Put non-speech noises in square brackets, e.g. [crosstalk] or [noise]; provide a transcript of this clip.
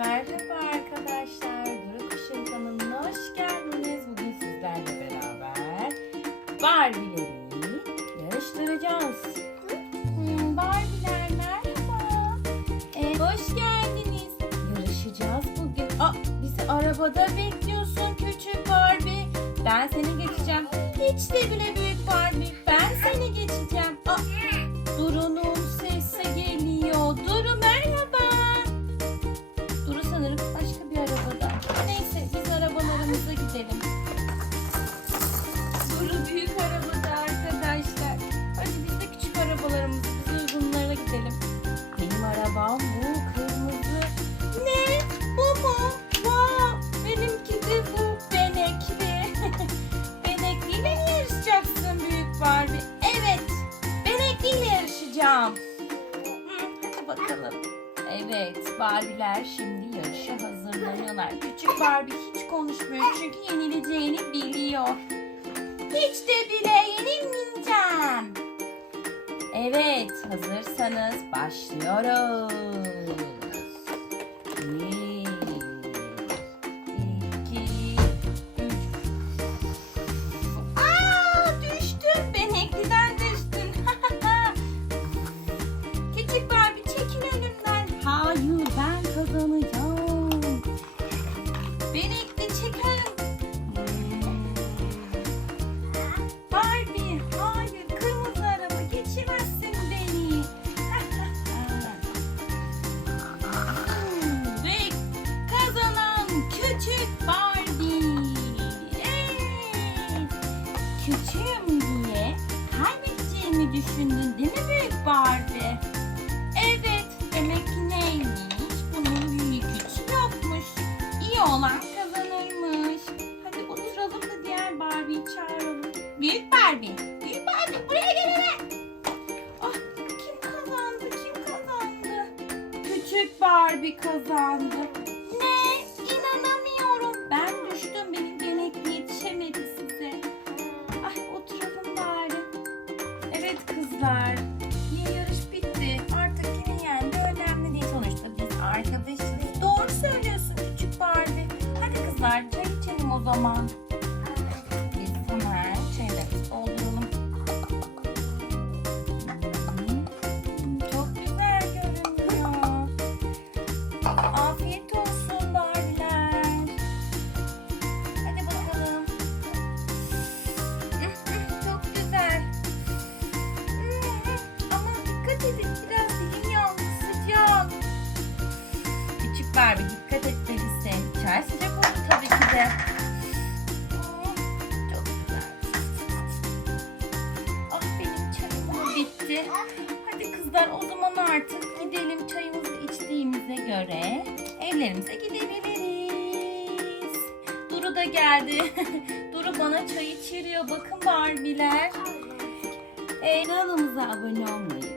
Merhaba arkadaşlar. Duru Kuş'un kanalına hoş geldiniz. Bugün sizlerle beraber Barbie'leri yarıştıracağız. Hmm, Barbie'ler merhaba. Ee, hoş geldiniz. Yarışacağız bugün. Aa, bizi arabada bekliyorsun küçük Barbie. Ben seni geçeceğim. Hiç de bile büyük Barbie. Ben seni geçeceğim. Aa, Duru'nun arabalarımızı biz uygunlara gidelim. Benim arabam bu kırmızı. Ne? Bu mu? Wow, benimki de bu benekli. [laughs] Benekliyle mi yarışacaksın büyük Barbie? Evet. Benekliyle yarışacağım. Hı, hadi bakalım. Evet, Barbie'ler şimdi yarışa hazırlanıyorlar. Küçük Barbie hiç konuşmuyor çünkü yenileceğini biliyor. Hiç de bile yenilmeyeceğim. Evet, hazırsanız başlıyoruz. Bir, küçük Barbie. Evet. Küçüğüm diye kaybedeceğimi düşündün değil mi büyük Barbie? Evet, demek ki neymiş? Bunun büyük gücü yokmuş. İyi olan kazanırmış. Hadi oturalım da diğer Barbie'yi çağıralım. Büyük Barbie, büyük Barbie buraya gel hele. Ah, kim kazandı, kim kazandı? Küçük Barbie kazandı. O zaman. Biz hemen çaylarımızı dolduralım. Çok güzel görünüyor. Afiyet olsun Barbie'ler. Hadi bakalım. [laughs] Çok güzel. [laughs] Ama dikkat edin biraz dilim yandı sıcak. Küçük Barbie dikkat etmelisin. Çay sıcak Hadi kızlar o zaman artık gidelim çayımızı içtiğimize göre evlerimize gidebiliriz. Duru da geldi. [laughs] Duru bana çay içiriyor. Bakın Barbie'ler. Ee, kanalımıza abone olmayı,